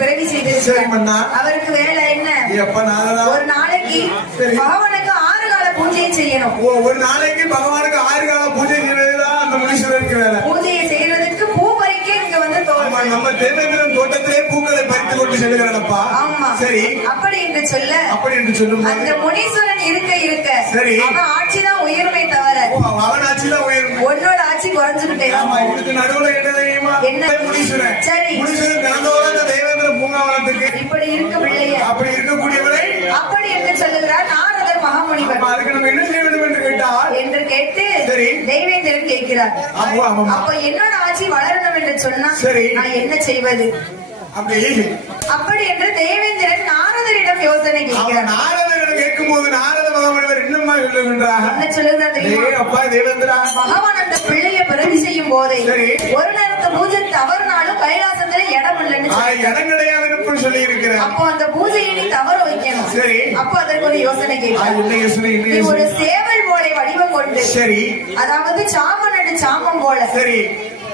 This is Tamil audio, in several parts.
பிறவி செய்திருக்கிறார் அவருக்கு வேலை என்ன? ஒரு நாளைக்கு. பகவானுக்கு ஆறு கால பூஜையை செய்யணும். ஓ, ஒரு நாளைக்கு பகவானுக்கு ஆறு கால பூஜை செய்யறதுதான் அந்த முனீஸ்வரருக்கு வேலை. பூஜையை செய்யறதுக்கு பூ பறிக்க இங்க வந்து நம்ம தேவேந்திரன் தோட்டத்திலே பூக்களை பறித்து கொண்டு செல்கிறானப்பா ஆமா. சரி. அப்படி என்று சொல்ல அப்படி என்று சொல்லும் அந்த முனீஸ்வரன் இருக்க இருக்க சரி. அவன் ஆட்சிதான் உயருமே தவிர அவனாச்சிதான் உயரும். உன்னோட ஆட்சி குறைஞ்சுக்கிட்டே ஆமா. இதுக்கு நடுவுல என்ன தெரியுமா? என்ன? முனீஸ்வரன். சரி. முனீஸ்வரன் தினந்தோறும் இந்த தேவேந்திர பூங்காவனத்துக்கு இப்படி இருக்க பிள்ளைய அப்படி இருக்கக்கூடியவரை அப்படி என்று சொல்லுகிறார் நாரதர் மகாமுனிவர் அதுக்கு நம்ம என்ன செய்ய வேண்டும் என்று கேட்டால் என்று கேட்டு சரி. தெய்வேந்திரன் கேட்கிறார். ஆமா, ஆமா. அப்ப என்னோட ஆட்சி வளரணும் என்று சொன்னா சரி. நான் என்ன செய்வது? அப்படி அப்படி என்று தேவேந்திரன் நாரதரிடம் யோசனை அவன் கேட்கிறார். நாரதரிடம் கேட்கும் போது நாரத பகவானவர் இன்னுமா சொல்லுகின்றார் என்ன சொல்லுகிறார் தெரியுமா? ஏய் அப்பா தேவேந்திரா பகவான் அந்த பிள்ளைய பிறவி செய்யும் போதே சரி. ஒரு நேரத்தை பூஜை தவறுனாலும் கைலாசத்துல இடம் இல்லைன்னு சொல்லி- இடம் கிடையாதுன்னு சொல்லி இருக்கிறேன் அப்போ அந்த பூஜையை நீ தவற சரி. அப்போ அதற்கு ஒரு யோசனை நீ ஒரு சேவல் போலை வடிவம் கொண்டு சரி. அதாவது சாமனடு சாமம் போல. சரி.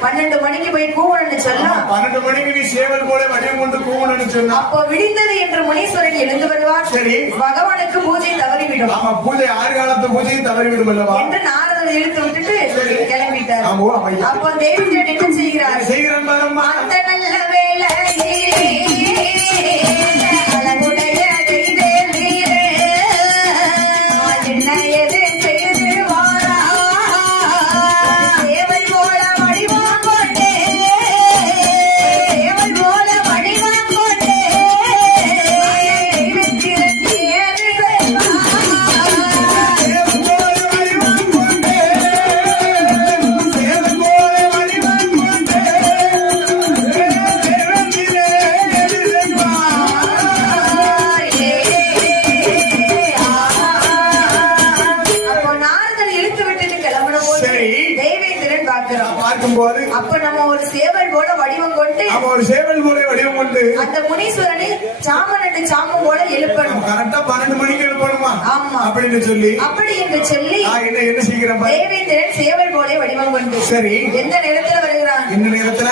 பன்னெண்டு மணிக்கு போய் கூவணும்னு சொல்ல பன்னெண்டு மணிக்கு நீ சேவல் போல வடிவம் கொண்டு கூவணும்னு சொன்னா? அப்போ விடிந்தது என்று முனீஸ்வரன் எழுந்து வருவார். சரி. பகவானுக்கு பூஜை தவறிவிடும். ஆமா பூஜை ஆறு காலத்து பூஜையும் தவறிவிடும் அல்லவா? என்று நாரதர் இழுத்து விட்டுட்டு. கிளம்பிட்டார். அப்போ தேவேந்திரன் என்ன செய்கிறார்? செய்கிறேன் அந்த நல்ல சரி. தெய்வேந்திரன் பார்க்கிறோம் பார்க்கும்போது அப்ப நம்ம ஒரு சேவல் போல வடிவம் கொண்டு ஒரு சேவல் போல வடிவம் கொண்டு அந்த முனீஸ்வரனை சாமம் போல எழுப்பணும் கரெக்டா பன்னெண்டு மணிக்கு எழுப்பணுமா ஆமா. அப்படின்னு சொல்லி அப்படி என்று சொல்லி என்ன என்ன. தேவேந்திரன் சேவல் போல வடிவம் கொண்டு சரி எந்த நேரத்துல வருகிறான் இந்த நேரத்துல